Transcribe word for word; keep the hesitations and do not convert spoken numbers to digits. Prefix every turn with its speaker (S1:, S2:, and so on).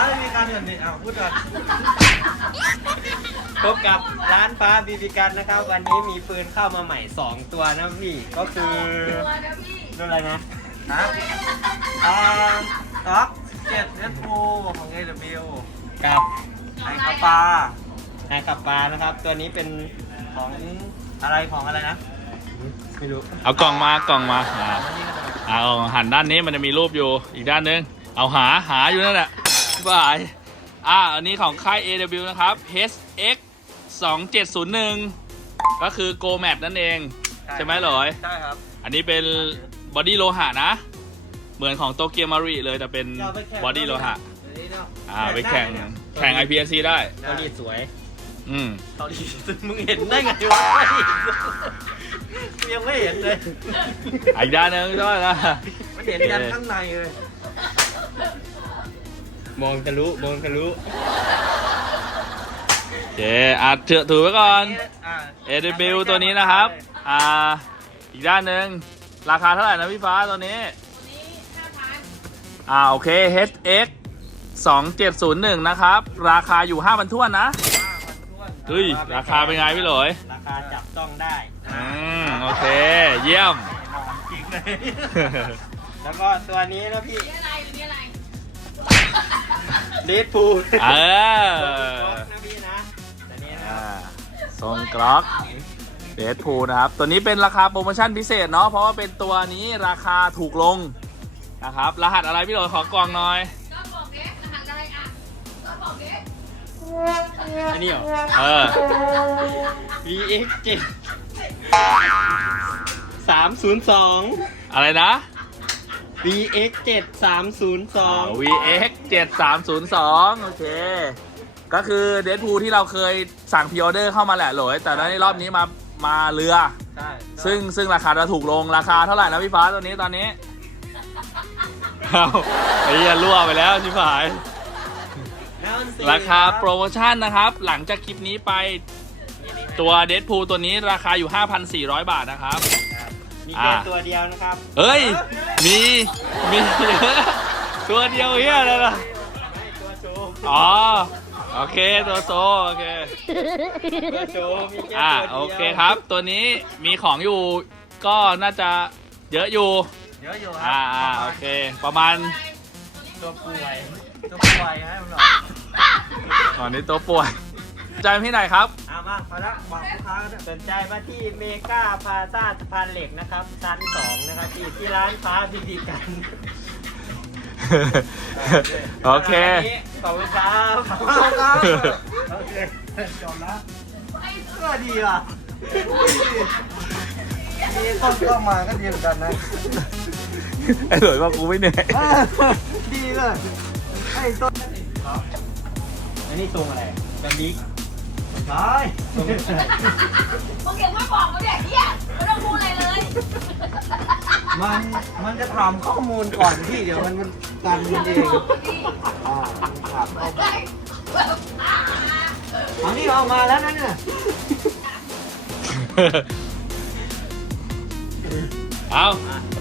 S1: บีบีกันก่อนดิอ้าวพูดก่อน
S2: พบกับร้านฟ้าบีบีกันนะครับวันนี้มีปืนเข้ามาใหม่สองตัวนะพี่ก็คือตัวอะไรนะ
S1: ฮะอ่าต็อกเจ็ดเอสโฟของ เอ ดับเบิลยู
S2: กับ
S1: ไอคาปา
S2: ไอกับปลานะครับตัวนี้เป็น
S1: ของอะไรของอะไรนะ
S2: ไม่รู้
S3: เอากล่องมากล่องมาอ่าเอาหันด้านนี้มันจะมีรูปอยู่อีกด้านนึงเอาหาหาอยู่นั่นแหละบายอ่าอันนี้ของค่าย เอ ดับเบิลยู นะครับ เอช เอ็กซ์ สองเจ็ดศูนย์หนึ่ง ก็คือ Go Mat นั่นเองใช่ไหมหรอย
S1: ใช่ครับ
S3: อันนี้เป็นบอดี้โลหะนะ เหมือนของโตเกียวมารีเลยแต่เป็นบอดี้โลหะอ่าไปแข่งแข่ง ไอ พี เอส ซี ได้
S2: ตัวนี้สวย
S3: อืม
S1: เกาหลีมึงเห็นได้ไงวะยังไม่เห็นเลย
S3: อีกด้านนึงด้วยนะ
S1: ไม่เห็นยันข้างในเลย
S2: มองทะลุมองทะลุ
S3: โอเคอ่ะถือถือไว้ก่อน
S1: อ่า
S3: เอ ดับเบิลยู ตัวนี้นะครับ อ่า อีกด้านหนึ่งราคาเท่าไหร่นะพี่ฟ้าตัวนี้
S4: ตัวนี้ห้าพัน
S3: อ่า โอเค เอช เอ็กซ์ สองเจ็ดศูนย์หนึ่ง นะครับ ราคาอยู่ ห้าพัน ถ้วนนะ เฮ้ย ราคาเป็นไงพี่หลอย
S2: ราคาจับต้องได้
S3: อืม โอเค เยี่ยม
S1: จริงเลย
S2: แล้วก็ตัวนี้นะพี่
S4: นี่อะไรนี่อะไร
S2: เดดพูล
S3: เออ
S2: นะพี่นะตัวนี้นะ
S3: อ่าทรงกล็อกเดดพูนะครับ ตัวนี้เป็นราคาโปรโมชั่นพิเศษเนาะ เพราะว่าเป็นตัวนี้ราคาถูกลงนะครับ รหัสอะไรพี่หลอยขอกล่องหน่อย
S4: ก็บอกเด็กรหัสอะไรอ่ะก็บอกเด็ก
S2: อันนี้เหรอ
S3: เออ
S2: วี เอ็กซ์ เจ็ด สามศูนย์สอง
S3: อะไรนะ
S2: วี เอ็กซ์ เจ็ด สามศูนย์สอง
S3: วี เอ็กซ์ เจ็ด สามศูนย์สอง โอเค ก็คือเดดพูที่เราเคยสั่งพรีออเดอร์เข้ามาแหละโหลยแต่ในรอบนี้มามาเรือ
S1: ใช่
S3: ซึ่งซึ่งราคาจะถูกลงราคาเท่าไหร่นะพี่ฟ้าตัวนี้ตอนนี้เอาไอ้เหี้ยรั่วไปแล้วชิบหาย ราคาโปรโมชั่นนะครับ หลังจากคลิปนี้ไปตัวเดดพูตัวนี้ราคาอยู่ ห้าพันสี่ร้อย บาทนะครับ
S2: มีแค่ตัวเดียวนะครับ
S3: เอ้ย มี มีตัวเดียวเฮียอะไรล่ะ
S2: ให้ตัวโชว์
S3: อ๋อ โอเค ตัวโซ โอเค
S2: ตัวโชว์มีแค่
S3: อ่า
S2: ตัวเดียว
S3: โอเคครับ ตัวนี้มีของอยู่ก็น่าจะเยอะอยู่
S1: เยอะอยู่ครั
S3: อ่าอ่าโอเค ประมาณ
S2: ตัวป่วย
S1: ตัวป่วยให้มันหน่อย
S3: ตอนนี้ตัวป่วยใจที่ไหนครับ
S1: เอามาพอแล้วบอกลูกค้าก็ได้
S2: สนใจมาที่เมกาพาซาสะพานเหล็กนะครับชั้นสองนะครับที่ที่ร้านฟ้าบีบีกัน
S3: โอเค
S2: ขอบคุณครับ
S1: ขอบคุณครับโอเคจบแล้วก็ดีว่ะมีต้นเข้ามาก็ดีเหมือนกันนะ
S3: ไอ้หลวยว่ากูไม่เหนื่อย
S1: เออดีเลยไอ้ต้น
S2: อันนี้ทรงอะไรแบบนี้
S1: ใช่
S4: มึงเก็บมาบอกมาเด็กเนี่ยไม่ต้องพูดอะไรเลย
S1: มันมันจะถามข้อมูลก่อนพี่เดี๋ยวมันมันกันมันเองอ่าครับเอานี่เอามาแล้วนะเนี่ย
S3: เอา